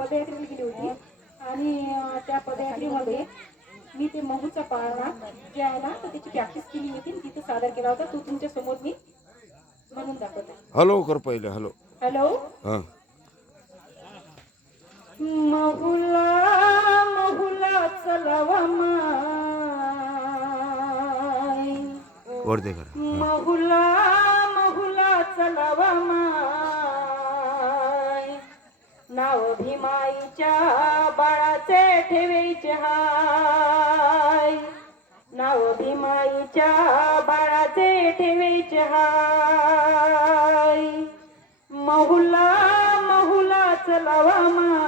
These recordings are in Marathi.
पदयात्रेला गेली होती आणि त्या पदयात्रेमध्ये मी ते महूचा पाळणा जे आहे ना तर त्याची प्रॅक्टिस केली होती आणि तिथे सादर केला होता. तो तुमच्या समोर मी म्हणून दाखवते. हॅलो कर पहिले हॅलो. हॅलो. हां महुला महुला चलावा माय वरते कर. महुला महुला चलावा माय नाव भीमाईच्या बाळाचे ठेवायचे हाय. नाव भीमाईच्या बाळाचे ठेवायचे हाय. महुला महुला चलावा माय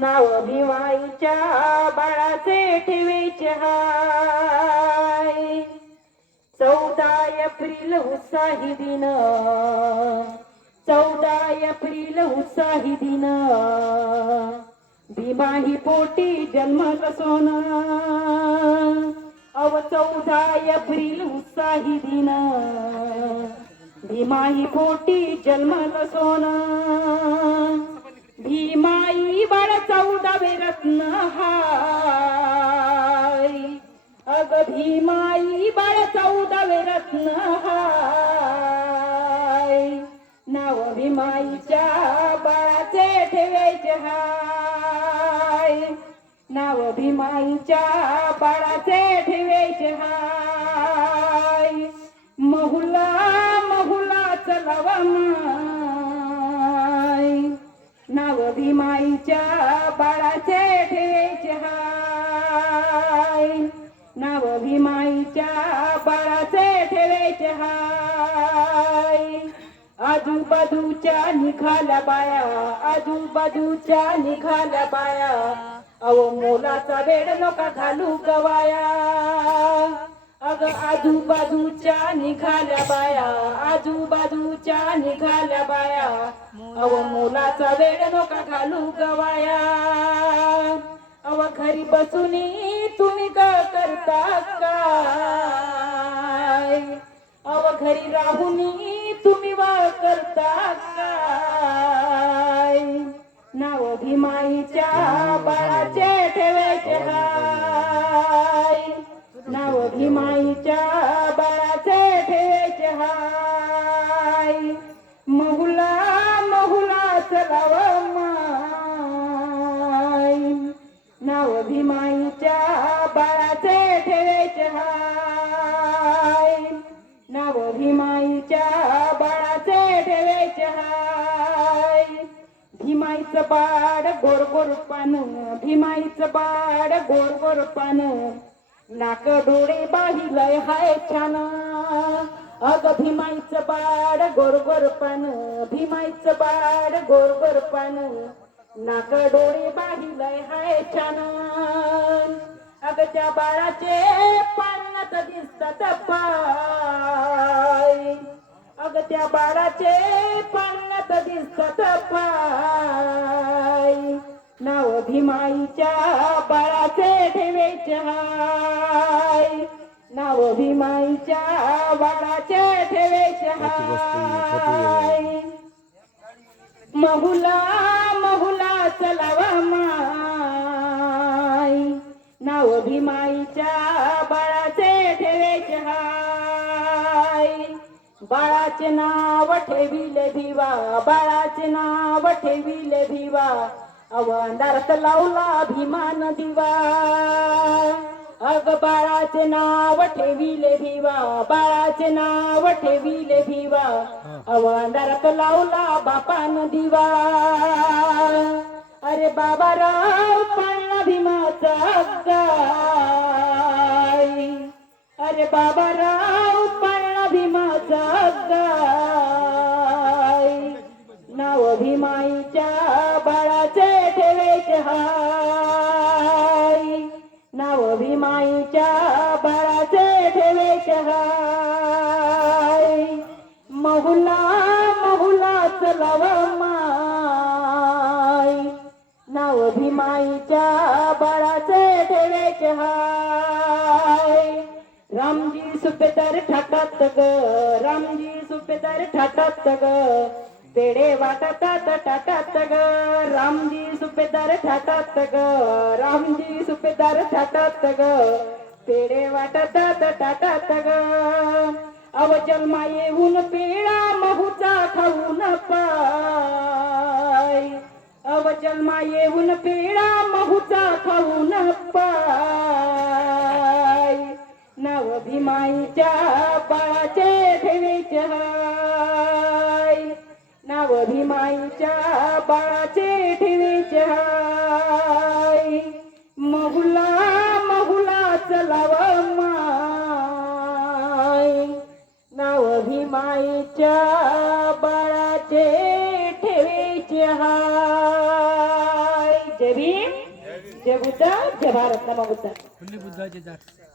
नाव भीमाईच्या बाळाचे ठेवायचे हाय. 14 एप्रिल उत्साही दिन 14 एप्रिल उत्साही दिन भीमाही पोटी जन्मलं सोनं. अव 14 एप्रिल उत्साही दिन भीमाई पोटी जन्मलं सोनं. भीमाई बाळ 14वे रत्न हाय. अग भीमाई बाळ 14वे रत्न हाय. नाव भीमाईच्या बाळाचे ठेवायचे हाय. नाव भीमाईच्या बाळाचे ठेवायचे हाय. महुला महुला चलावा माय नाव भीमाईच्या बाळाचे ठेवायचे हाय. नाव भीमाईच्या बाळाचे ठेवायचे हाय. आजूबाजूच्या निघाल्या बाया आजूबाजूच्या निघाल्या बाया अव मोलाचा वेळ नका घालू गवाया. अग आजूबाजूच्या निघाल्या बाया आजूबाजूच्या निघाल्या बाया अव मोलाचा वेळ नका घालू गवाया. अव घरी बसूनी तुम्ही का करता काय. अव घरी राहुनी तुम्ही वा करता काय. नाव भीमाईच्या बाळाचे ठेवायचे हाय. नाव भीमाईच्या बाळाचे ठेवायचे हाय. महुला महुला चलावा माय नाव भीमाईच्या बाळाचे ठेवायचे हाय. नाव भीमाईच्या बाळाचे ठेवायचे हाय. भीमाईचं बाळ गोर गोर पान भीमाईचं बाळ गोर गोर पान नाक डोळे बाहिलय हाय छान. अग भीमाईचं बाळ गोर गोर पान भीमाईचं बाळ गोर गोर पान नाक डोळे बाहिलय हाय छान. अग त्या बाळाचे पाण्यात दिसतात पाय. अग त्या बाळाचे पाण्यात दिसतात पाय. नाव भीमाईच्या बाळाचे ठेवायचे हाय. नाव भीमाईच्या बाळाचे ठेवायचे हाय. महुला महुला चलावा माय नाव भीमाईच्या बाळाचे ठेवायचे हाय. बाळाचे नाव ठेविले भिवा बाळाचे नाव ठेविले भिवा अवंदारात लावला भीमान दिवा. अग बाळाचे नाव ठेविले भिवा बाळाचे नाव ठेविले भिवा अवंदारात लावला बापान दिवा. अरे बाबाराव पाळणा भीमाचा गाय. अरे बाबाराव पाळणा भीमाचा गाय. नाव भीमाईच्या बाळाचे ठेवायचे हाय. नाव भीमाईच्या बाळाचे ठेवायचे हाय. महुला महुला चलावा माय नाव भीमाईच्या बाळाचे ठेवायचे हाय. रामजी सुपेदार ठाटात ग रामजी सुपेदार ठाटात ग पेढे वाटतात टाटात ग रामजी सुपेदार ठाटात ग रामजी सुपेदार ठाटात ग पेढे वाटतात टाटात ग अव जन्मा येऊन पेळा महूचा खाऊन पाय अव जन्मा येऊन पेळा महूचा खाऊन पाय नव भीमाईच्या बाळाचे ठेवीचे हाय नव भीमाईच्या बाळाचे ठेवीचे हाय महुला महुला चलाव माय नव भीमाईच्या बाळाचे ठेवीचे हाय जय भीम जय बुद्ध जय भारत नमो बुद्ध फुल्ली बुद्धाचे दास